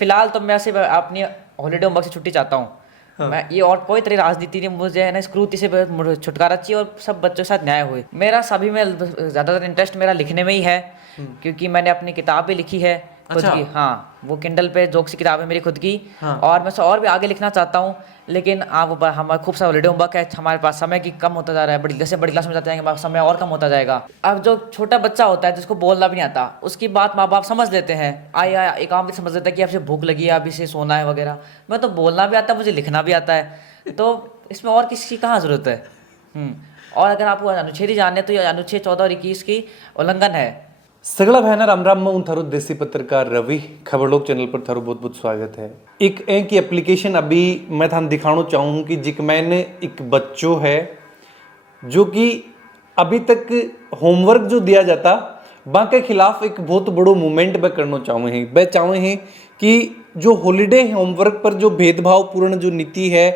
फिलहाल तो मैं सिर्फ अपनी हॉलीडे होमवर्क से छुट्टी चाहता हूँ। हाँ। मैं ये और कोई तरह राजनीति नहीं, मुझे है ना इस क्रूरति से छुटकारा चाहिए और सब बच्चों के साथ न्याय हुए। मेरा सभी में ज़्यादातर इंटरेस्ट मेरा लिखने में ही है, क्योंकि मैंने अपनी किताब भी लिखी है खुद अच्छा। की। हाँ, वो किंडल पे जोक्स की किताब है मेरी खुद की। हाँ। और मैं और भी आगे लिखना चाहता हूँ, लेकिन अब हमारे खूब सारा हॉलीडे होमवर्क है, हमारे पास समय की कम होता जा रहा है। जैसे बड़ी क्लास में जाते जाएंगे समय और कम होता जाएगा। अब जो छोटा बच्चा होता है जिसको बोलना भी नहीं आता, उसकी बात माँ बाप समझ लेते हैं। आया एक आम भी समझ लेता है कि अब से भूख लगी है, अब इसे सोना है वगैरह। मैं तो बोलना भी आता है, मुझे लिखना भी आता है, तो इसमें और किसी की कहाँ ज़रूरत है। और अगर आपको अनुच्छेद ही जानने, तो ये अनुच्छेद 14 और 21 की उल्लंघन है। सगला बहना राम राम मैं थारो देसी पत्रकार रवि खबरलोक चैनल पर थारो बहुत बहुत स्वागत है। एक की एप्लीकेशन अभी मैं थान दिखाना चाहूँ कि जिक मैंने एक बच्चों है जो कि अभी तक होमवर्क जो दिया जाता बा के खिलाफ एक बहुत बड़ो मूवमेंट मैं करना चाहूँ हैं कि जो हॉलीडे होमवर्क पर जो भेदभाव पूर्ण जो नीति है,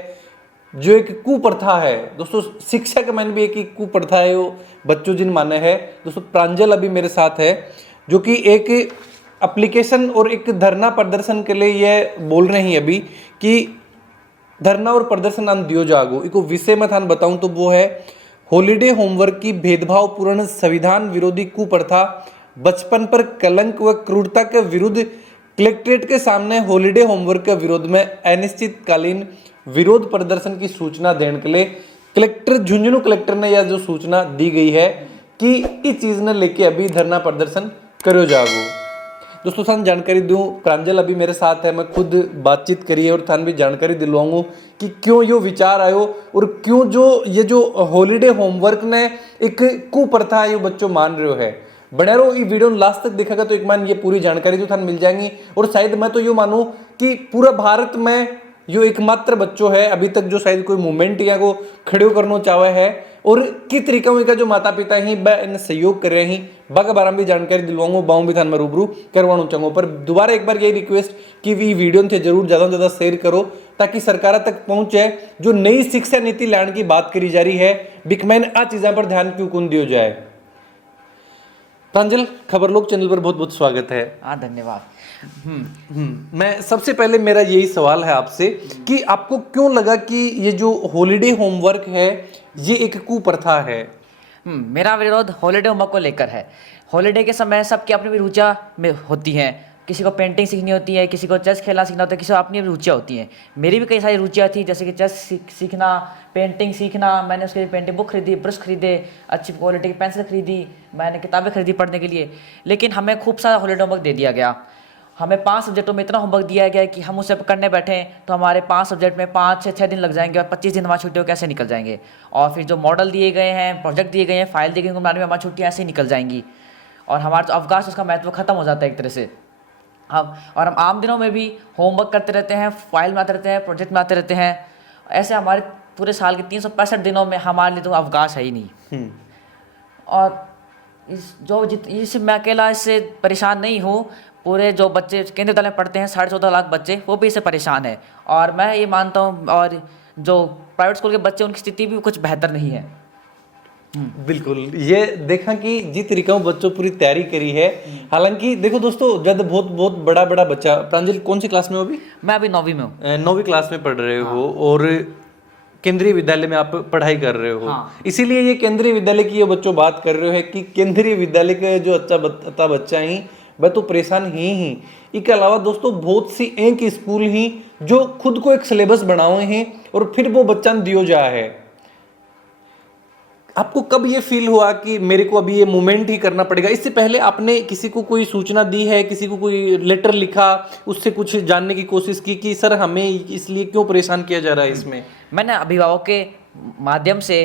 जो एक कुप्रथा है दोस्तों, शिक्षा के मन भी एक कुप्रथा है वो बच्चों जिन माने है। दोस्तों प्रांजल अभी मेरे साथ है जो कि एक एप्लीकेशन और एक धरना प्रदर्शन के लिए ये बोल रहे हैं अभी कि धरना और प्रदर्शन आन दियो जागो। एक विषय में थान बताऊं तो वो है हॉलीडे होमवर्क की भेदभावपूर्ण संविधान विरोधी कुप्रथा, बचपन पर कलंक व क्रूरता के विरुद्ध कलेक्ट्रेट के सामने हॉलीडे होमवर्क के विरोध में अनिश्चितकालीन विरोध प्रदर्शन की सूचना देने के लिए कलेक्टर झुंझुनू कलेक्टर ने यह जो सूचना दी गई है कि इस चीज ने लेके अभी धरना प्रदर्शन करो जागो। दोस्तों थान जानकारी दूं, प्रांजल अभी मेरे साथ है, मैं खुद बातचीत करी है और थान भी जानकारी दिलवाऊंगा कि क्यों यो विचार आयो और क्यों जो ये जो हॉलीडे होमवर्क ने एक कुप्रथा है ये बच्चों मान रहे हो है। बने रहो ये वीडियो लास्ट तक दिखेगा तो एक मान ये पूरी जानकारी तो थान मिल जाएंगी। और शायद मैं तो यो मानूं कि पूरा भारत में यो एकमात्र बच्चों है अभी तक जो शायद कोई मूवमेंट या को खड़े करना चाहे है और किस तरीका का जो माता पिता ही इन्हें सहयोग कर रहे हैं बाका बारे में भी जानकारी दिलवाऊंगा, बाऊं भी थान में रूबरू करवाना चाहूंगा। पर दोबारा एक बार यही रिक्वेस्ट कि वी वीडियो थे जरूर ज़्यादा से ज़्यादा शेयर करो ताकि सरकार तक पहुंचे जो नई शिक्षा नीति लाने की बात करी जा रही है बिकमैन आ चीज़ों पर ध्यान क्यों कौन दिया जाए। प्रांजल खबरलोक चैनल पर बहुत बहुत स्वागत है। हाँ, धन्यवाद। मैं सबसे पहले मेरा यही सवाल है आपसे कि आपको क्यों लगा कि ये जो हॉलीडे होमवर्क है ये एक कुप्रथा है। मेरा विरोध हॉलीडे होमवर्क को लेकर है। हॉलीडे के समय सबकी अपनी भी रुचियाँ में होती हैं। किसी को पेंटिंग सीखनी होती है, किसी को चेस खेलना सीखना होता है, किसी को अपनी भी रुचियाँ होती हैं। मेरी भी कई सारी रुचियाँ थी, जैसे कि चेस सीखना, पेंटिंग सीखना। मैंने उसके लिए पेंटिंग बुक खरीदी, ब्रश खरीदे, अच्छी क्वालिटी की पेंसिल खरीदी, मैंने किताबें खरीदी पढ़ने के लिए। लेकिन हमें खूब सारा हॉलीडे होमवर्क दे दिया गया। हमें 5 सब्जेक्टों में इतना होमवर्क दिया गया कि हम उसे करने बैठें तो हमारे 5 सब्जेक्ट में 5 से 6 दिन लग जाएंगे और 25 दिन हमारी छुट्टियों कैसे निकल जाएंगे। और फिर जो मॉडल दिए गए हैं, प्रोजेक्ट दिए गए हैं, फाइल दिए गए हैं, उनको बनाने में हमारी छुट्टियाँ ऐसे ही निकल जाएंगी और हमारा जो अवकाश उसका महत्व खत्म हो जाता है एक तरह से। हम आम दिनों में भी होमवर्क करते रहते हैं, फाइल में आते रहते हैं, प्रोजेक्ट में आते रहते हैं। ऐसे हमारे पूरे साल के 365 दिनों में हमारे लिए तो अवकाश है ही नहीं। और इस मैं अकेला इससे परेशान नहीं हूँ, पूरे जो बच्चे केंद्रीय विद्यालय में पढ़ते हैं 14.5 लाख बच्चे, वो भी इससे परेशान है। और मैं ये मानता हूँ, और जो प्राइवेट स्कूल के बच्चे उनकी स्थिति भी कुछ बेहतर नहीं है। बिल्कुल, ये देखा कि जिस तरीका बच्चों पूरी तैयारी करी है। हालांकि देखो दोस्तों, जब बहुत बहुत बड़ा बड़ा बच्चा, प्रांजल कौन सी क्लास में हो अभी? मैं अभी 9वीं में हूँ। 9वीं क्लास में पढ़ रहे हो और केंद्रीय विद्यालय में आप पढ़ाई कर रहे हो। इसीलिए ये केंद्रीय विद्यालय की ये बच्चों बात कर रहे हो है कि केंद्रीय विद्यालय का जो अच्छा बच्चा ही वह तो परेशान ही। इसके अलावा दोस्तों बहुत सी एक स्कूल ही जो खुद को एक सिलेबस बनाए हैं और फिर वो बच्चा दियो जा है। आपको कब ये फील हुआ कि मेरे को अभी ये मूवमेंट ही करना पड़ेगा? इससे पहले आपने किसी को कोई सूचना दी है, किसी को कोई लेटर लिखा, उससे कुछ जानने की कोशिश की कि सर हमें इसलिए क्यों परेशान किया जा रहा है इसमें? मैंने अभिभावक के माध्यम से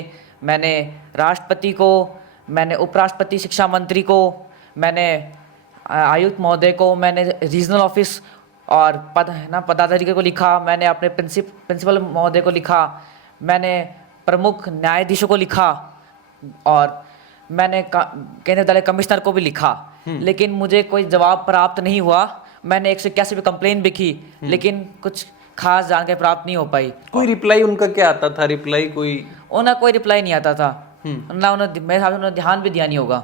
मैंने राष्ट्रपति को, मैंने उपराष्ट्रपति, शिक्षा मंत्री को, मैंने आयुक्त महोदय को, मैंने रीजनल ऑफिस और पदाधिकारी को लिखा, मैंने अपने प्रिंसिपल महोदय को लिखा, मैंने प्रमुख न्यायाधीशों को लिखा और मैंने केंद्रीय विद्यालय कमिश्नर को भी लिखा। लेकिन मुझे कोई जवाब प्राप्त नहीं हुआ। मैंने 181 पे कंप्लेन भी की, लेकिन कुछ खास जानकारी प्राप्त नहीं हो पाई। कोई रिप्लाई उनका क्या आता था? रिप्लाई उन्हें कोई रिप्लाई नहीं आता था ना, उन्हें मेरे हिसाब से उन्होंने ध्यान भी दिया नहीं होगा।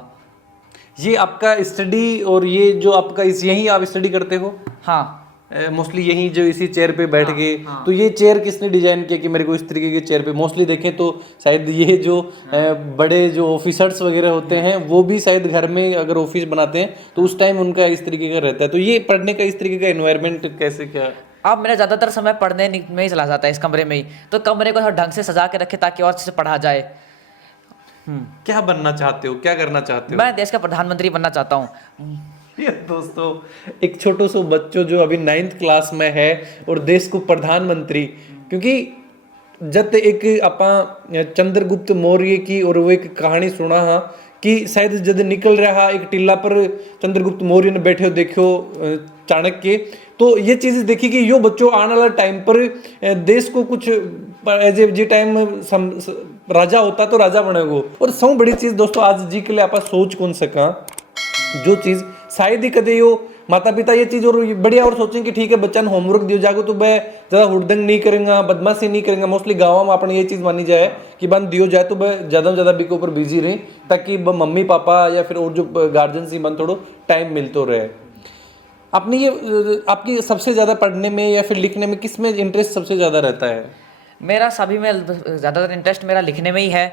ये आपका स्टडी और ये जो आपका यहीं आप स्टडी करते हो? हाँ। मोस्टली यही जो इसी चेयर पे बैठ गए। तो ये चेयर किसने डिजाइन किया कि मेरे को इस तरीके के चेयर पे, मोस्टली देखें तो शायद ये जो बड़े जो ऑफिसर्स वगैरह होते हैं वो भी शायद घर में अगर ऑफिस बनाते हैं तो उस टाइम उनका इस तरीके का रहता है। तो ये पढ़ने का इस तरीके का एनवायरनमेंट कैसे क्या? अब मेरा ज़्यादातर समय पढ़ने में ही चला जाता है इस कमरे में ही, तो कमरे को थोड़ा ढंग से सजा के रखे ताकि और अच्छे से पढ़ा जाए। क्या बनना चाहते हो, क्या करना चाहते हो? मैं देश का प्रधानमंत्री बनना चाहता हूँ। ये दोस्तों एक छोटो सो बच्चों जो अभी 9th क्लास में है और देश को प्रधानमंत्री, क्योंकि जब एक अपा चंद्रगुप्त मौर्य की और वो एक कहानी सुना हा कि शायद जब निकल रहा एक टिल्ला पर चंद्रगुप्त मौर्य ने बैठे हो देखो चाणक्य, तो ये चीज देखी कि यो बच्चों आने वाला टाइम पर देश को कुछ जे टाइम राजा होता तो राजा बनेगो। और सौ बड़ी चीज दोस्तों आज जी के लिए आप सोच कौन सका जो चीज शायद ही कदे यो माता पिता ये चीज और बढ़िया और सोचें कि ठीक है बच्चा ने होमवर्क दियो जागो तो वह ज्यादा हुड़दंग नहीं करेंगे, बदमाशी नहीं करेंगे। मोस्टली गाँव में अपने ये चीज मानी जाए कि बन दियो जाए तो वह ज्यादा से ज्यादा भी के ऊपर बिजी रहे ताकि मम्मी पापा या फिर और जो गार्जियन सी बन थोड़ा टाइम मिलते रहे। आपने ये आपकी सबसे ज्यादा पढ़ने में या फिर लिखने में किस में इंटरेस्ट सबसे ज्यादा रहता है? मेरा सभी में ज़्यादातर इंटरेस्ट मेरा लिखने में ही है,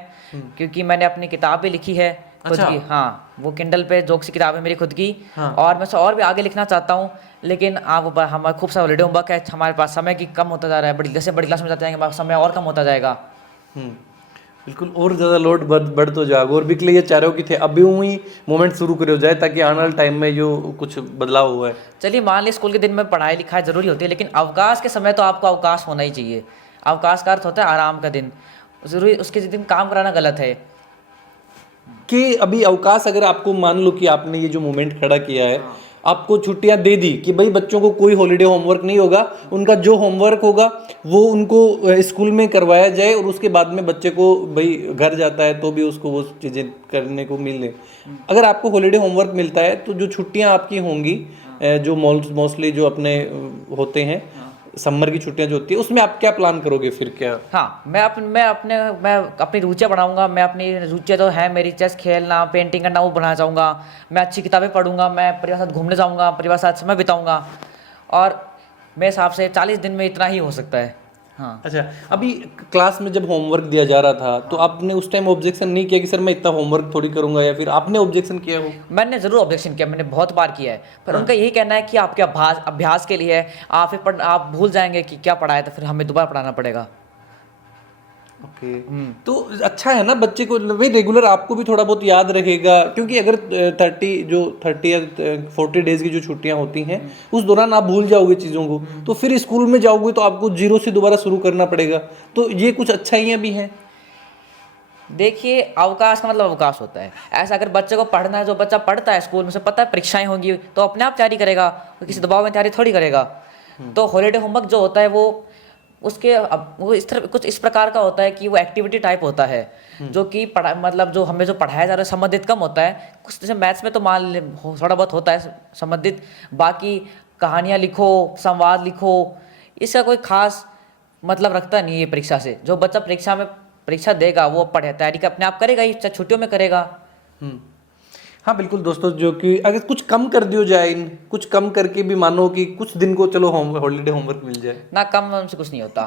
क्योंकि मैंने अपनी किताब भी लिखी है खुद की। हाँ, वो किंडल पे जोक्स की किताब है मेरी खुद की। और मैं और भी आगे लिखना चाहता हूँ, लेकिन अब हमारा खूब सारा हॉलीडे होमवर्क है, हमारे पास समय की कम होता जा रहा है। जैसे बड़ी क्लास में जाते हैं समय और कम होता जाएगा। बिल्कुल, और ज्यादा लोड बढ़ तो जाएगा। और बिकले ये चाह रहे हो कि थे अभी वही मोमेंट शुरू करे हो जाए ताकि आने वाले टाइम में जो कुछ बदलाव हुआ है। चलिए मान लीजिए स्कूल के दिन में पढ़ाई लिखाई जरूरी होती है, लेकिन अवकाश के समय तो आपको अवकाश होना ही चाहिए। अवकाश का अर्थ होता है आराम का दिन, जरूरी उसके दिन काम कराना गलत है। कि अभी अवकाश अगर आपको मान लो कि आपने ये जो मोमेंट खड़ा किया है, आपको छुट्टियां दे दी कि भाई बच्चों को कोई हॉलीडे होमवर्क नहीं होगा, उनका जो होमवर्क होगा वो उनको स्कूल में करवाया जाए और उसके बाद में बच्चे को भाई घर जाता है तो भी उसको वो चीज़ें करने को मिले। अगर आपको हॉलीडे होमवर्क मिलता है तो जो छुट्टियां आपकी होंगी जो मोस्टली जो अपने होते हैं समर की छुट्टियां जो होती है उसमें आप क्या प्लान करोगे फिर क्या? हाँ, मैं अपनी रुचियाँ बढ़ाऊंगा। मैं अपनी रुचियाँ तो है मेरी, चेस खेलना, पेंटिंग करना, वो बनाना चाहूँगा। मैं अच्छी किताबें पढ़ूंगा, मैं परिवार के साथ घूमने जाऊँगा, परिवार के साथ समय बिताऊंगा। और मेरे हिसाब से 40 दिन में इतना ही हो सकता है। हाँ। अच्छा, अभी क्लास में जब होमवर्क दिया जा रहा था तो आपने उस टाइम ऑब्जेक्शन नहीं किया कि सर मैं इतना होमवर्क थोड़ी करूंगा, या फिर आपने ऑब्जेक्शन किया हो? मैंने ज़रूर ऑब्जेक्शन किया, मैंने बहुत बार किया है, पर उनका यही कहना है कि आपके अभ्यास के लिए है, आप भूल जाएंगे कि क्या पढ़ाया, तो फिर हमें दोबारा पढ़ाना पड़ेगा। ओके। तो अच्छा है ना, बच्चे को भाई रेगुलर आपको भी थोड़ा बहुत याद रहेगा, क्योंकि अगर 30 या 40 डेज की जो छुट्टियां होती हैं उस दौरान आप भूल जाओगे चीज़ों को, तो फिर स्कूल में जाओगे तो आपको जीरो से दोबारा शुरू करना पड़ेगा। तो ये कुछ अच्छाइयाँ भी हैं। देखिए, अवकाश का मतलब अवकाश होता है। ऐसा अगर बच्चे को पढ़ना है, जो बच्चा पढ़ता है स्कूल में से पता है परीक्षाएं होंगी, तो अपने आप तैयारी करेगा, किसी दबाव में तैयारी थोड़ी करेगा। तो हॉलीडे होमवर्क जो होता है वो वो कुछ इस प्रकार का होता है कि वो एक्टिविटी टाइप होता है, जो कि मतलब जो हमें जो पढ़ाया जा रहा है संबंधित कम होता है। कुछ जैसे मैथ्स में तो थोड़ा बहुत होता है संबंधित, बाकी कहानियाँ लिखो, संवाद लिखो, इसका कोई खास मतलब रखता नहीं है परीक्षा से। जो बच्चा परीक्षा देगा वो तैयारी का अपने आप करेगा ही, चाहे छुट्टियों में करेगा। हाँ बिल्कुल दोस्तों, जो कि अगर कुछ कम कर दियो जाए, कुछ कम करके भी मानो कि कुछ दिन को चलो हॉलीडे होमवर्क मिल जाए ना, कम से कुछ नहीं होता।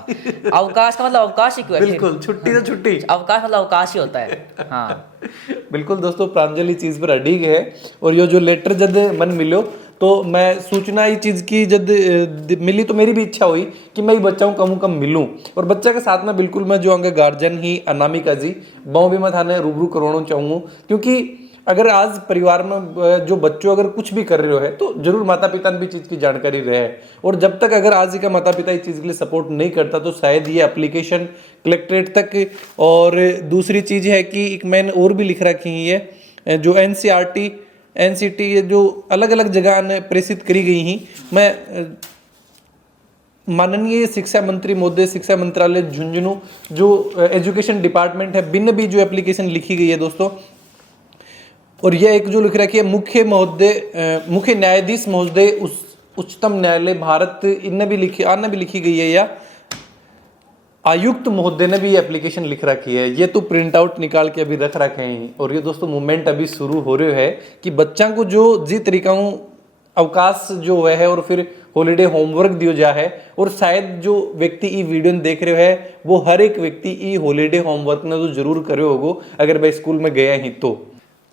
अवकाश का मतलब अवकाश ही क्यों है? बिल्कुल, छुट्टी तो छुट्टी, अवकाश मतलब अवकाश ही होता है। हाँ बिल्कुल दोस्तों, प्रांजलि चीज पर अडिग है। और ये जो लेटर जद मन मिलो तो मैं सूचना ही चीज़ की जब मिली तो मेरी भी इच्छा हुई कि मैं बच्चा कम कम मिलूं, और बच्चा के साथ में बिल्कुल मैं जो अंग गार्जियन ही अनामिका जी बहु भी मैं थाने रूबरू करवाना चाहूँगा। क्योंकि अगर आज परिवार में जो बच्चों अगर कुछ भी कर रहे हो है तो जरूर माता पिता ने भी चीज़ की जानकारी रहे, और जब तक अगर आज का माता पिता इस चीज़ के लिए सपोर्ट नहीं करता तो शायद ये एप्लीकेशन कलेक्ट्रेट तक। और दूसरी चीज़ है कि एक मैंने और भी लिख रखी है जो NCT जो अलग अलग जगह ने प्रेषित करी गई हैं। मैं माननीय शिक्षा मंत्री महोदय, शिक्षा मंत्रालय झुंझुनू जो एजुकेशन डिपार्टमेंट है, बिन भी जो एप्लीकेशन लिखी गई है दोस्तों, और यह एक जो लिख रखी है मुख्य न्यायाधीश महोदय उच्चतम न्यायालय भारत, इनने भी लिखी गई है, या आयुक्त महोदय ने भी ये एप्लीकेशन लिख रखी है। ये तो प्रिंट आउट निकाल के अभी रख रखे हैं। और ये दोस्तों मूवमेंट अभी शुरू हो रहे है कि बच्चा को जो जी तरीका अवकाश जो है और फिर हॉलीडे होमवर्क दियो जा है और शायद जो व्यक्ति ई वीडियो देख रहे है वो हर एक व्यक्ति ई हॉलीडे होमवर्क ने तो जरूर करे होगो अगर मैं स्कूल में गया ही तो।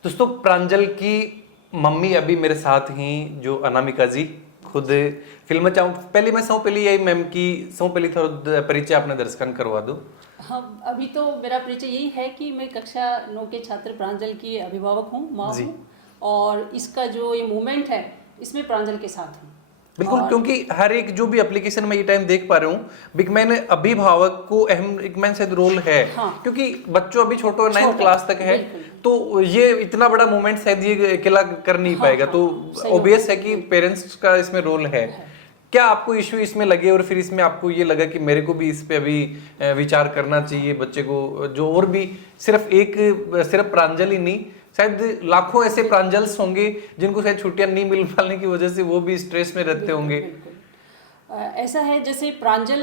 दोस्तों प्रांजल की मम्मी अभी मेरे साथ ही जो अनामिका जी खुद फिल्म चाहूँ पहले मैं सौ पहली यही मैम की सौ पहली थोड़ा परिचय अपने दर्शकन करवा दो। हाँ, अभी तो मेरा परिचय यही है कि मैं कक्षा 9 के छात्र प्रांजल की अभिभावक हूँ, माँ हूँ, और इसका जो ये मूवमेंट है इसमें प्रांजल के साथ हूँ। बिल्कुल, क्योंकि हर एक जो भी एप्लीकेशन में ये टाइम देख पा रहा हूँ बिगमैन अभिभावक को अहम एक मैन शायद रोल है। हाँ। क्योंकि बच्चों अभी छोटो 9th क्लास तक है तो ये इतना बड़ा मूवमेंट शायद ये अकेला कर नहीं पाएगा। तो ऑब्वियस है कि पेरेंट्स का इसमें रोल है। क्या आपको इश्यू इसमें लगे और फिर इसमें आपको ये लगा कि मेरे को भी इस पे अभी विचार करना चाहिए, बच्चे को जो और भी सिर्फ प्रांजल ही नहीं शायद लाखों ऐसे प्रांजल्स होंगे जिनको शायद छुट्टियां नहीं मिल पाने की वजह से वो भी स्ट्रेस में रहते होंगे। ऐसा है जैसे प्रांजल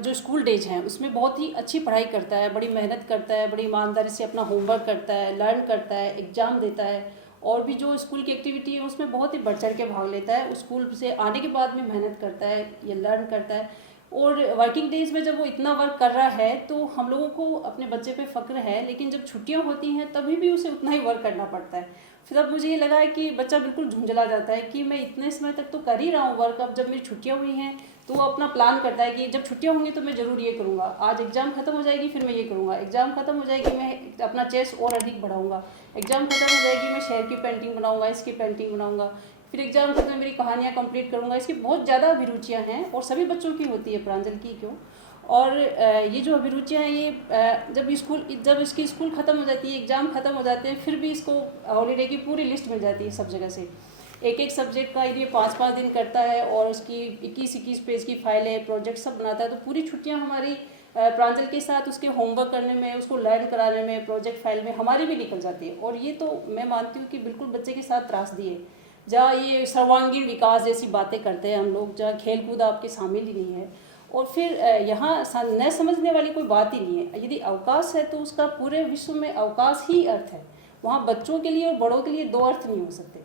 जो स्कूल डेज हैं उसमें बहुत ही अच्छी पढ़ाई करता है, बड़ी मेहनत करता है, बड़ी ईमानदारी से अपना होमवर्क करता है, लर्न करता है, एग्ज़ाम देता है, और भी जो स्कूल की एक्टिविटी है उसमें बहुत ही बढ़ चढ़ के भाग लेता है। स्कूल से आने के बाद में मेहनत करता है, ये लर्न करता है। और वर्किंग डेज में जब वो इतना वर्क कर रहा है तो हम लोगों को अपने बच्चे पे फ़क्र है, लेकिन जब छुट्टियां होती हैं तभी भी उसे उतना ही वर्क करना पड़ता है। फिर अब मुझे ये लगा है कि बच्चा बिल्कुल झुंझला जाता है कि मैं इतने समय तक तो कर ही रहा हूँ वर्क, अब जब मेरी छुट्टियाँ हुई हैं तो वो अपना प्लान करता है कि जब छुट्टियाँ होंगी तो मैं ज़रूर ये करूँगा, आज एग्ज़ाम खत्म हो जाएगी फिर मैं ये करूँगा, एग्ज़ाम खत्म हो जाएगी मैं अपना चेस और अधिक बढ़ाऊँगा, एग्ज़ाम खत्म हो जाएगी मैं शहर की पेंटिंग बनाऊँगा, इसकी पेंटिंग बनाऊँगा, फिर एग्ज़ाम खत्म मेरी कहानियाँ कंप्लीट करूँगा। इसकी बहुत ज़्यादा अभिरुचियाँ हैं और सभी बच्चों की होती है, प्रांजल की क्यों। और ये जो अभिरुचियाँ हैं ये जब इसकी स्कूल ख़त्म हो जाती है, एग्ज़ाम ख़त्म हो जाते हैं, फिर भी इसको हॉलीडे की पूरी लिस्ट मिल जाती है सब जगह से। एक एक सब्जेक्ट का ये 5-5 दिन करता है और उसकी 21-21 पेज की फाइलें, प्रोजेक्ट सब बनाता है। तो पूरी छुट्टियाँ हमारी प्रांजल के साथ उसके होमवर्क करने में, उसको लर्न कराने में, प्रोजेक्ट फाइल में हमारी भी निकल जाती है। और ये तो मैं मानती हूँ कि बिल्कुल बच्चे के साथ त्रासदी है। जहाँ ये सर्वांगीण विकास जैसी बातें करते हैं हम लोग, जहाँ खेल कूद आपके शामिल ही नहीं है, और फिर यहाँ न समझने वाली कोई बात ही नहीं है। यदि अवकाश है तो उसका पूरे विश्व में अवकाश ही अर्थ है, वहाँ बच्चों के लिए और बड़ों के लिए दो अर्थ नहीं हो सकते।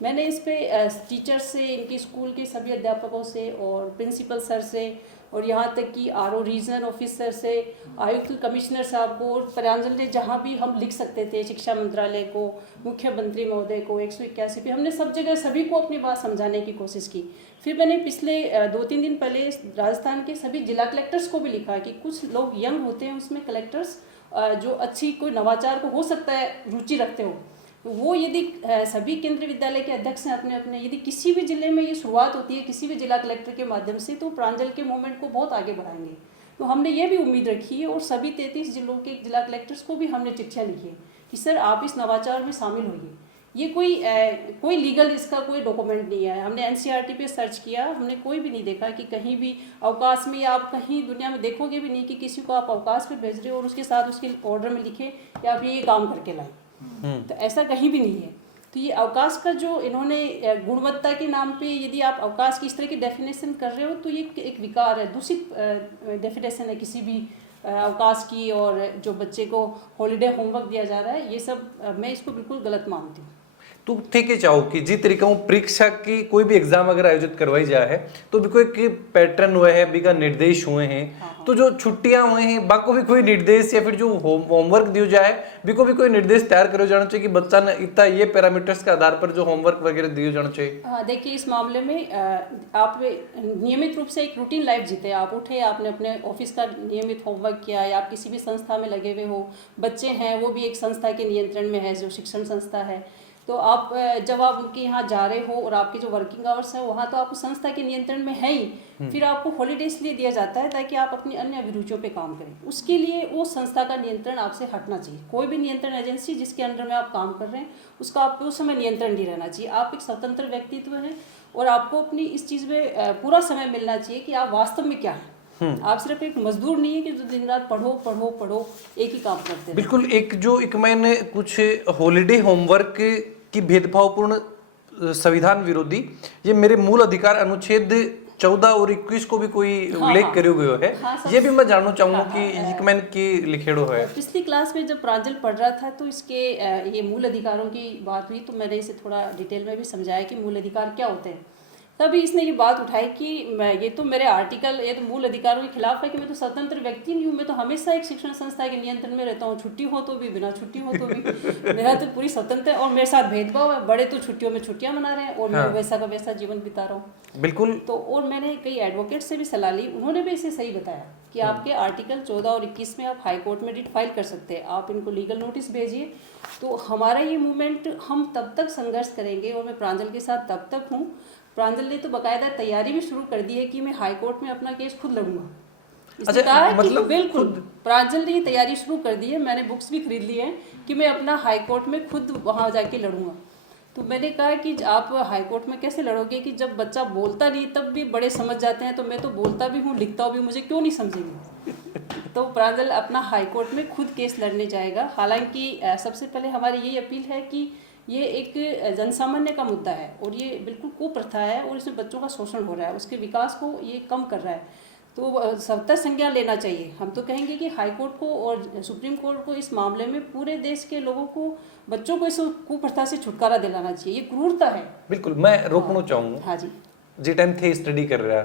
मैंने इस पे टीचर से, इनके स्कूल के सभी अध्यापकों से और प्रिंसिपल सर से और यहाँ तक कि आरओ रीजनल ऑफिसर से, आयुक्त कमिश्नर साहब को, और प्रांजल ने जहाँ भी हम लिख सकते थे, शिक्षा मंत्रालय को, मुख्यमंत्री महोदय को, 181 पे हमने सब जगह सभी को अपनी बात समझाने की कोशिश की। फिर मैंने पिछले 2-3 दिन पहले राजस्थान के सभी जिला कलेक्टर्स को भी लिखा कि कुछ लोग यंग होते हैं उसमें कलेक्टर्स जो अच्छी कोई नवाचार को हो सकता है रुचि रखते हो, वो यदि सभी केंद्रीय विद्यालय के अध्यक्ष हैं अपने अपने, यदि किसी भी जिले में ये शुरुआत होती है किसी भी जिला कलेक्टर के माध्यम से, तो प्रांजल के मूवमेंट को बहुत आगे बढ़ाएंगे। तो हमने ये भी उम्मीद रखी है और सभी 33 जिलों के जिला कलेक्टर्स को भी हमने चिट्ठियाँ लिखी है कि सर आप इस नवाचार में शामिल होइए। ये कोई लीगल इसका कोई डॉक्यूमेंट नहीं है। हमने एनसीईआरटी पे सर्च किया, हमने कोई भी नहीं देखा कि कहीं भी अवकाश में, या आप कहीं दुनिया में देखोगे भी नहीं कि किसी को आप अवकाश पे भेज रहे हो और उसके साथ उसके ऑर्डर में लिखे कि आप ये काम करके लाएं। तो ऐसा कहीं भी नहीं है। तो ये अवकाश का जो इन्होंने गुणवत्ता के नाम पे यदि आप अवकाश की इस तरह की डेफिनेशन कर रहे हो तो ये एक विकार है, दूषित डेफिनेशन है किसी भी अवकाश की। और जो बच्चे को हॉलीडे होमवर्क दिया जा रहा है, ये सब मैं इसको बिल्कुल गलत मानती हूँ। तो ठीक है चाहो कि जी तरीका परीक्षा की कोई भी एग्जाम अगर आयोजित करवाई जाए है तो भी कोई पैटर्न हुए है, भी का निर्देश हुए हैं। हाँ। तो जो छुट्टियां हुए हैं बाको भी कोई निर्देश या फिर जो होमवर्क दिया जाए भी कोई निर्देश तैयार करो जाना चाहिए कि बच्चा ने इतना ये पैरामीटर्स के आधार पर जो होमवर्क वगैरह दिए जाना चाहिए। हाँ, देखिए इस मामले में आप नियमित रूप से एक रूटीन लाइफ जीते, आप उठे, आपने अपने ऑफिस का नियमित होमवर्क किया, या आप किसी भी संस्था में लगे हुए हो, बच्चे हैं वो भी एक संस्था के नियंत्रण में है जो शिक्षण संस्था है, तो आप जब आप उनके यहाँ जा रहे हो और आपके जो वर्किंग आवर्स है वहाँ तो आप उस संस्था के नियंत्रण में है ही। फिर आपको हॉलीडे इसलिए दिया जाता है ताकि आप अपनी अन्य अभिरुचियों पे काम करें। उसके लिए वो संस्था का नियंत्रण आपसे हटना चाहिए। कोई भी नियंत्रण एजेंसी जिसके अंडर में आप काम कर रहे हैं उसका आपको उस समय नियंत्रण नहीं रहना चाहिए। आप एक स्वतंत्र व्यक्तित्व हैं और आपको अपनी इस चीज़ में पूरा समय मिलना चाहिए कि आप वास्तव में क्या हैं। आप सिर्फ एक मजदूर नहीं है कि जो दिन रात पढ़ो पढ़ो पढ़ो एक ही काम करते हैं। बिल्कुल। एक मैंने कुछ हॉलीडे होमवर्क की भेदभावपूर्ण संविधान विरोधी ये मेरे मूल अधिकार अनुच्छेद 14 और 21 को भी कोई उल्लेख करे हुए है। ये भी मैं जानना चाहूंगा कि एक मैंने की लिखेड़ो है। पिछली क्लास में जब प्रांजल पढ़ रहा था तो इसके ये मूल अधिकारों की बात हुई तो मैंने इसे थोड़ा डिटेल में भी समझाया कि मूल अधिकार क्या होते हैं। तभी इसने ये बात उठाई कि मैं ये तो मेरे आर्टिकल, ये तो मूल अधिकारों के खिलाफ है कि मैं तो स्वतंत्र व्यक्ति नहीं हूँ, मैं तो हमेशा एक शिक्षण संस्था के नियंत्रण में रहता हूँ, छुट्टी हो तो भी, बिना छुट्टी हो तो भी मेरा तो पूरी स्वतंत्र है, और मेरे साथ भेदभाव है, बड़े तो छुट्टियों में छुट्टियां मना रहे हैं और मैं वैसा का वैसा जीवन बिता रहा हूँ। बिल्कुल। तो और मैंने कई एडवोकेट से भी सलाह ली, उन्होंने भी इसे सही बताया कि आपके आर्टिकल 14 और 21 में आप हाई कोर्ट में रिट फाइल कर सकते हैं, आप इनको लीगल नोटिस भेजिए। तो हमारा ये मूवमेंट हम तब तक संघर्ष करेंगे, और मैं प्रांजल के साथ तब तक हूँ। प्रांजल ने तो बाकायदा तैयारी भी शुरू कर दी है कि मैं हाई कोर्ट में अपना केस खुद लड़ूंगा। इसने कहा है कि बिल्कुल प्रांजल ने ये तैयारी शुरू कर दी है, मैंने बुक्स भी खरीद ली हैं कि मैं अपना हाई कोर्ट में खुद वहाँ जाके लड़ूंगा। तो मैंने कहा कि आप हाई कोर्ट में कैसे लड़ोगे कि जब बच्चा बोलता नहीं तब भी बड़े समझ जाते हैं, तो मैं तो बोलता भी हूँ लिखता भी, मुझे क्यों नहीं समझेंगे। तो प्रांजल अपना हाई कोर्ट में खुद केस लड़ने जाएगा। हालांकि सबसे पहले हमारी यही अपील है कि ये एक जनसामान्य का मुद्दा है और ये बिल्कुल कुप्रथा है और इसमें बच्चों का शोषण हो रहा है, उसके विकास को ये कम कर रहा है, तो सख्त संज्ञान लेना चाहिए। हम तो कहेंगे कि हाई कोर्ट को और सुप्रीम कोर्ट को इस मामले में पूरे देश के लोगों को, बच्चों को इस कुप्रथा से छुटकारा दिलाना चाहिए, ये क्रूरता है। बिल्कुल, मैं रोकना चाहूँगा। हाँ जी। जे टाइम थे स्टडी कर रहा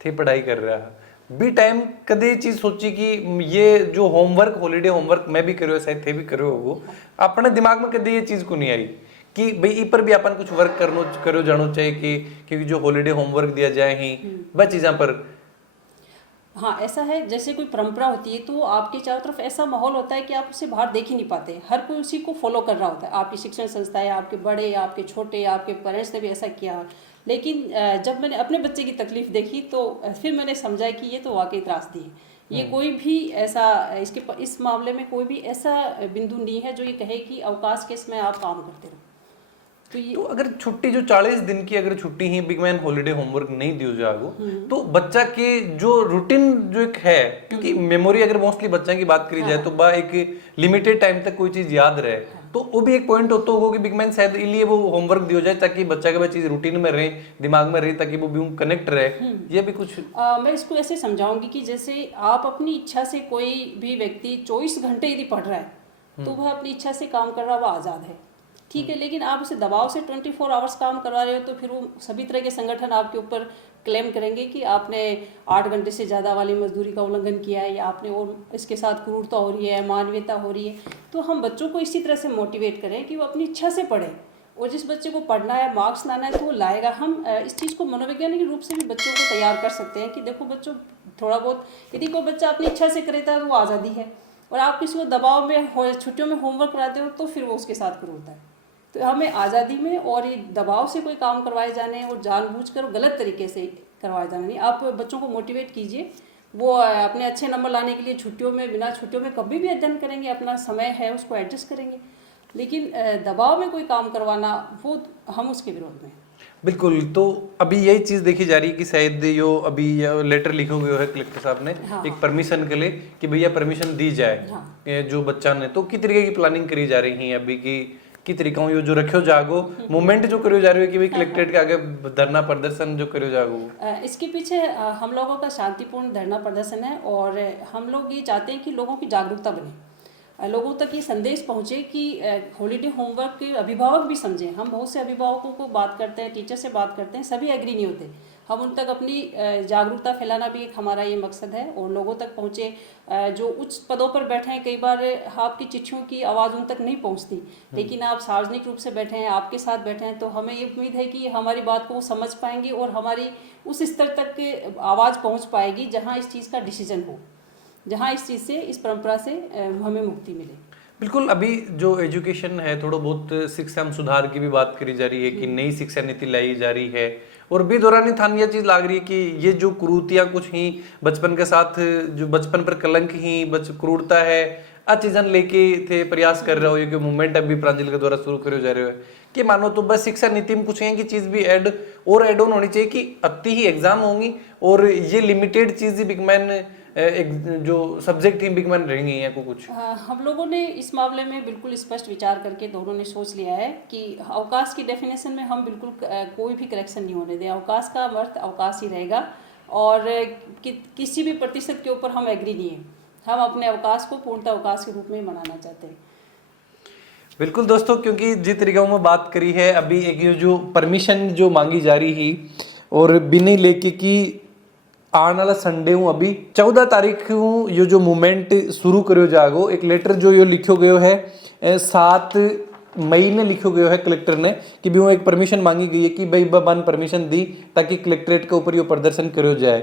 थे, पढ़ाई कर रहा बी टाइम कदे ये चीज सोची कि ये जो होमवर्क, हॉलीडे होमवर्क मैं भी करो, शायद थे भी करो, वो अपने दिमाग में कदे ये चीज को नहीं आई कि भाई ई पर भी अपन कुछ वर्क करो जानो चाहिए कि क्योंकि जो हॉलीडे होमवर्क दिया जाए ही वह चीज़ों पर। हाँ, ऐसा है, जैसे कोई परंपरा होती है तो आपके चारों तरफ ऐसा माहौल होता है कि आप उसे बाहर देख ही नहीं पाते, हर कोई उसी को फॉलो कर रहा होता है। आपकी शिक्षण संस्था है, आपके बड़े, आपके छोटे, आपके पेरेंट्स ने भी ऐसा किया। लेकिन जब मैंने अपने बच्चे की तकलीफ देखी तो फिर मैंने समझा कि ये तो वाकई त्रासदी है। ये कोई भी ऐसा इस मामले में कोई भी ऐसा बिंदु नहीं है जो ये कहे कि अवकाश के समय आप काम करते रहो। तो अगर छुट्टी जो 40 दिन की अगर छुट्टी ही बिग मैन हॉलीडे होमवर्क नहीं दियो जागो तो बच्चा के जो रूटीन जो एक है, क्योंकि मेमोरी अगर मोस्टली बच्चा की बात करी जाए तो बा एक लिमिटेड टाइम तक कोई चीज याद रहे, तो वो भी एक पॉइंट होता होगा कि बिग मैन शायद इसलिए वो होमवर्क दिया जाए ताकि बच्चा का वह चीज रूटीन में रहे, दिमाग में रहे, ताकि वो भी कनेक्ट रहे। ये भी कुछ मैं इसको ऐसे समझाऊंगी कि जैसे आप अपनी इच्छा से, कोई भी व्यक्ति 24 घंटे यदि पढ़ रहा है तो वह अपनी इच्छा से काम कर रहा है, वह आज़ाद है, ठीक है। लेकिन आप उसे दबाव से 24 आवर्स काम करवा रहे हो तो फिर वो सभी तरह के संगठन आपके ऊपर क्लेम करेंगे कि आपने 8 घंटे से ज़्यादा वाली मजदूरी का उल्लंघन किया है, या आपने और इसके साथ क्रूरता हो रही है, मानवीयता हो रही है। तो हम बच्चों को इसी तरह से मोटिवेट करें कि वो अपनी इच्छा से पढ़ें, और जिस बच्चे को पढ़ना है, मार्क्स लाना है तो वो लाएगा। हम इस चीज़ को मनोवैज्ञानिक रूप से भी बच्चों को तैयार कर सकते हैं कि देखो बच्चों, थोड़ा बहुत यदि कोई बच्चा अपनी इच्छा से करेता है तो वो आज़ादी है, और आप किसी को दबाव में छुट्टियों में होमवर्क कराते हो तो फिर वो उसके साथ क्रूरता है। तो हमें आज़ादी में और ये दबाव से कोई काम करवाए जाने और जानबूझकर गलत तरीके से करवाए जाने नहीं। आप बच्चों को मोटिवेट कीजिए, वो अपने अच्छे नंबर लाने के लिए छुट्टियों में, बिना छुट्टियों में कभी भी अध्ययन करेंगे, अपना समय है उसको एडजस्ट करेंगे। लेकिन दबाव में कोई काम करवाना, वो हम उसके विरोध में। बिल्कुल। तो अभी यही चीज देखी जा रही है कि शायद यो अभी लेटर लिखा हुआ है कलेक्टर साहब ने एक परमिशन के लिए कि भैया परमिशन दी जाए जो बच्चा ने, तो किस तरीके की प्लानिंग करी जा रही है अभी की तरीका यो जो रखियो जागो मूवमेंट जो करियो जा रही है कि भाई कलेक्ट्रेट के आगे धरना प्रदर्शन जो करियो जागो। इसके पीछे हम लोगों का शांतिपूर्ण धरना प्रदर्शन है, और हम लोग ये चाहते हैं कि लोगों की जागरूकता बने, लोगों तक ये संदेश पहुँचे कि हॉलीडे होमवर्क के अभिभावक भी समझें। हम बहुत से अभिभावकों को बात करते हैं, टीचर से बात करते हैं, सभी एग्री नहीं होते। हम उन तक अपनी जागरूकता फैलाना भी एक हमारा ये मकसद है, और लोगों तक पहुँचे। जो उच्च पदों पर बैठे हैं, कई बार आपकी चिट्ठियों की आवाज़ उन तक नहीं पहुँचती, लेकिन आप सार्वजनिक रूप से बैठे हैं, आपके साथ बैठे हैं, तो हमें ये उम्मीद है कि हमारी बात को वो समझ पाएंगे और हमारी उस स्तर तक आवाज़ पहुँच पाएगी जहाँ इस चीज़ का डिसीजन हो, जहाँ इस चीज़ से, इस परंपरा से हमें मुक्ति मिले। बिल्कुल। अभी जो एजुकेशन है, थोड़ा बहुत शिक्षा में सुधार की भी बात करी जा रही है कि नई शिक्षा नीति लाई जा रही है, और भी दौरान थान यह चीज लाग रही है कि ये जो क्रूरतियां कुछ ही बचपन के साथ, जो बचपन पर कलंक ही क्रूरता है, आ चीजन लेके थे प्रयास कर रहे हो, ये मूवमेंट अभी प्रांजल के द्वारा शुरू करे जा रहे हो कि मानो तो बस शिक्षा नीति में कुछ है कि चीज भी ऐड ऑन होनी चाहिए कि अति ही एग्जाम होंगी और ये लिमिटेड चीज बिग मैन एक जो सब्जेक्ट ही बिग मैन रहेंगे या को कुछ। हम लोगों ने इस मामले में बिल्कुल स्पष्ट विचार करके दोनों ने सोच लिया है कि अवकाश की डेफिनेशन में हम बिल्कुल कोई भी करेक्शन नहीं होने दें। अवकाश का अर्थ अवकाश ही रहेगा, और किसी भी प्रतिशत के ऊपर हम एग्री नहीं है। हम अपने अवकाश को पूर्णतः अवकाश के रूप में मनाना चाहते हैं। बिल्कुल दोस्तों, क्योंकि जिस तरीके में बात करी है अभी, एक जो परमिशन जो मांगी जा रही है और बिना लेके कि आने वाला संडे हूँ अभी 14 तारीख हूँ ये जो मूवमेंट शुरू करो जागो। एक लेटर जो यो लिखो गयो है 7 मई ने लिखो गयो है कलेक्टर ने कि भी वो एक परमिशन मांगी गई है कि भाई बन परमिशन दी ताकि कलेक्ट्रेट के ऊपर ये प्रदर्शन करो जाए।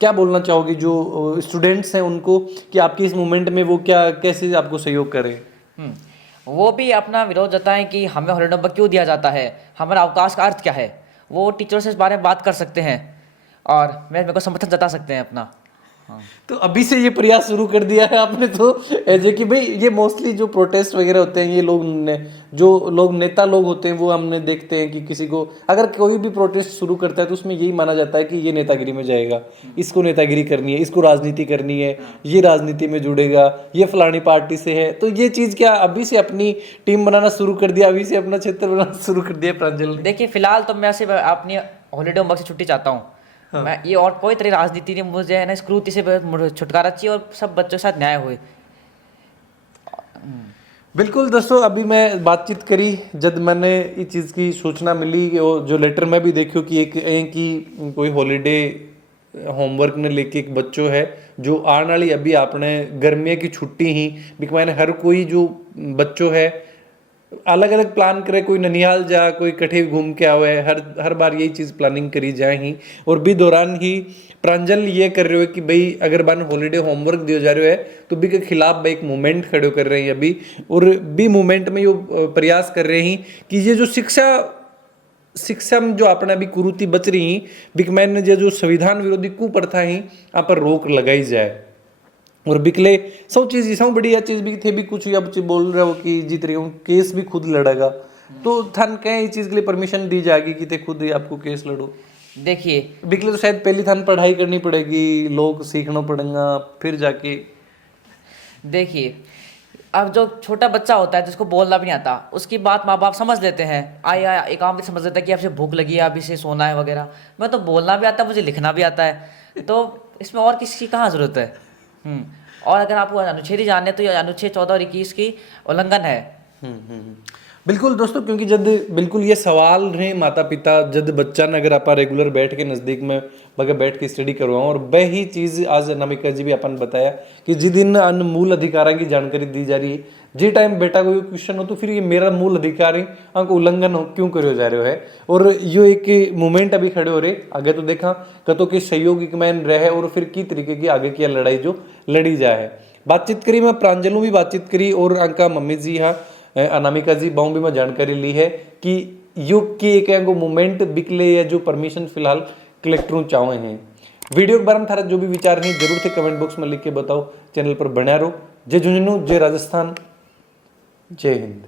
क्या बोलना चाहोगे जो स्टूडेंट्स हैं उनको कि आपकी इस मूवमेंट में वो क्या कैसे आपको सहयोग करें? वो भी अपना विरोध जताएं कि हमें हॉलीडे होमवर्क क्यों दिया जाता है, हमारा अवकाश का अर्थ क्या है। वो टीचरों से इस बारे में बात कर सकते हैं और मेरे को समर्थन जता सकते हैं अपना। तो अभी से ये प्रयास शुरू कर दिया है आपने तो ऐसे कि भाई ये मोस्टली जो प्रोटेस्ट वगैरह होते हैं ये लोग जो लोग नेता लोग होते हैं वो हमने देखते हैं कि किसी को अगर कोई भी प्रोटेस्ट शुरू करता है तो उसमें यही माना जाता है कि ये नेतागिरी में जाएगा, इसको नेतागिरी करनी है, इसको राजनीति करनी है, ये राजनीति में जुड़ेगा, ये फलानी पार्टी से है। तो ये चीज़ क्या अभी से अपनी टीम बनाना शुरू कर दिया, अभी से अपना क्षेत्र बनाना शुरू कर दिया प्रांजल ने? देखिए फिलहाल तो मैं सिर्फ अपनी हॉलीडे होमवर्क से छुट्टी चाहता हूँ। मैं ये और कोई तरह राजनीति नहीं, मुझे है ना इस क्रूरति से छुटकारा चाहिए और सब बच्चों के साथ न्याय हुए। बिल्कुल दोस्तों, अभी मैं बातचीत करी जब मैंने इस चीज़ की सूचना मिली जो लेटर में भी देखियो कि एक कि कोई हॉलीडे होमवर्क ने लेके एक बच्चों है जो आने वाली अभी आपने गर्मियों की छुट्टी ही बिक मैंने हर कोई जो बच्चों है अलग अलग प्लान करे, कोई ननिहाल जा, कोई कठे घूम के आवे, हर बार यही चीज़ प्लानिंग करी जाए ही। और भी दौरान ही प्रांजल ये कर रहे हो कि भाई अगर बन हॉलीडे होमवर्क दिया जा रहा है तो भी के खिलाफ भाई एक मूवमेंट खड़े कर रहे हैं अभी। और भी मूवमेंट में ये प्रयास कर रहे हैं कि ये जो शिक्षा में जो अपना भी कुरीति बच रही बिक मैंने जो संविधान विरोधी कुप्रथा ही आप पर रोक लगाई जाए। और बिकले सब चीज़ सब बढ़िया चीज़ भी थे भी कुछ अब बोल रहे हो कि जीत रही हूँ केस भी खुद लड़ेगा तो थन कहें इस चीज़ के लिए परमिशन दी जाएगी कि ते खुद ही आपको केस लड़ो। देखिए बिकले तो शायद पहली थन पढ़ाई करनी पड़ेगी, लोग सीखना पड़ेगा फिर जाके। देखिए अब जो छोटा बच्चा होता है जिसको बोलना भी नहीं आता उसकी बात माँ बाप समझ लेते हैं। आया एक आम भी समझ लेता है कि आपसे भूख लगी है, आप इसे सोना है वगैरह। मैं तो बोलना भी आता है, मुझे लिखना भी आता है, तो इसमें और किसी की कहाँ ज़रूरत है। और अगर आपको अनुच्छेद ही जानने तो ये अनुच्छेद 14 और 21 की उल्लंघन है। बिल्कुल दोस्तों, क्योंकि जब बिल्कुल ये सवाल रहे माता पिता जब बच्चा ने अगर आप रेगुलर बैठ के नज़दीक में बगैर बैठ के स्टडी करवाओ। और वही चीज़ आज अनामिका जी भी अपन बताया कि जिस दिन अन्य मूल अधिकारों की जानकारी दी जा रही है जी टाइम बेटा को क्वेश्चन हो तो फिर ये मेरा मूल अधिकार है अंक उल्लंघन हो क्यों करो जा रहे है। और यो एक मूवमेंट अभी खड़े हो रहे आगे तो देखा कतो के सहयोगिक मैन रहे और फिर की तरीके की आगे की लड़ाई जो लड़ी जाए। बातचीत करी मैं प्रांजलू भी बातचीत करी और अंका मम्मी जी हाँ अनामिका जी बाहू भी मैं जानकारी ली है कि युग की एक मूवमेंट बिकले या जो परमिशन फिलहाल कलेक्टरों चाहे हैं। वीडियो के बारे में थारा जो भी विचार है जरूर से कमेंट बॉक्स में लिख के बताओ। चैनल पर बना रहो। जय झुंझुनू, जय राजस्थान, जय हिंद।